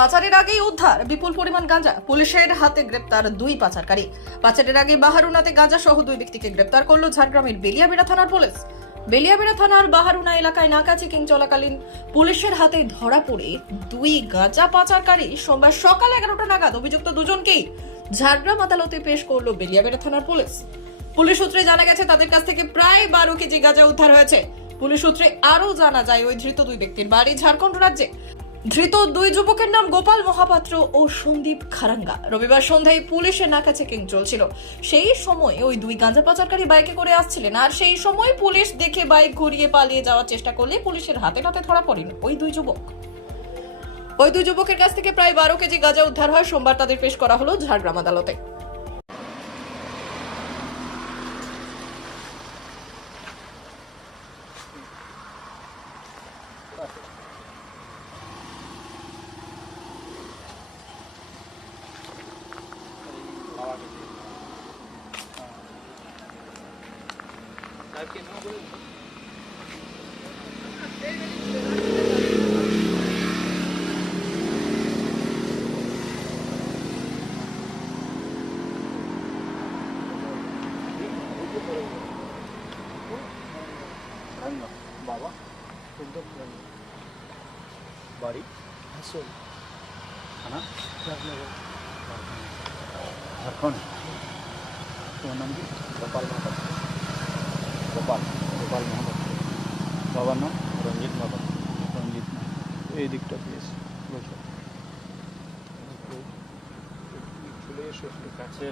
পাচারের আগেই উদ্ধার। বিপুল পরিমাণ গাঁজা। পুলিশের হাতে গ্রেপ্তার দুই পাচারকারী। পাচারের আগে বাহারুনাতে গাঁজা সহ দুই ব্যক্তিকে গ্রেপ্তার করল ঝাড়গ্রামের বেলিয়াবেড়া থানার পুলিশ। বেলিয়াবেড়া থানার বাহারুনা এলাকায় নাকা চেকিং চলাকালীন পুলিশের হাতে ধরা পড়ে দুই গাঁজা পাচারকারী। সোমবার সকাল এগারোটা নাগাদ অভিযুক্ত দুজনকেই ঝাড়গ্রাম আদালতে পেশ করল বেলিয়াবেড়া থানার পুলিশ। পুলিশ সূত্রে জানা গেছে, তাদের কাছ থেকে প্রায় বারো কেজি গাঁজা উদ্ধার হয়েছে। পুলিশ সূত্রে আরও জানা যায়, ওই ধৃত দুই ব্যক্তির বাড়ি ঝাড়খণ্ড রাজ্যে। ধৃত দুই যুবকের নাম গোপাল মহাপাত্র ও সন্দীপ খারাঙ্গা। রবিবার সন্ধ্যায় পুলিশের নাকা চেকিং চলছিল। সেই সময় ওই দুই গাঁজা পাচারকারী বাইকে করে আসছিলেন আর সেই সময় পুলিশ দেখে বাইক ঘুরিয়ে পালিয়ে যাওয়ার চেষ্টা করলে পুলিশের হাতে নাতে ধরা পড়েন ওই দুই যুবক। ওই দুই যুবকের কাছ থেকে প্রায় বারো কেজি গাঁজা উদ্ধার হয়, সোমবার তাদের পেশ করা হলো ঝাড়গ্রাম আদালতে। রান্না বাবা সুন্দর বাড়ি হাসল থানা ঝাড়খণ্ড তোমার নাম কি গোপাল মহাপাত্র গোপাল গোপাল মেহতা বাবার নাম রঞ্জিত বাবা রঞ্জিত না এই দিকটা দিয়েছে বুঝলো কাছে।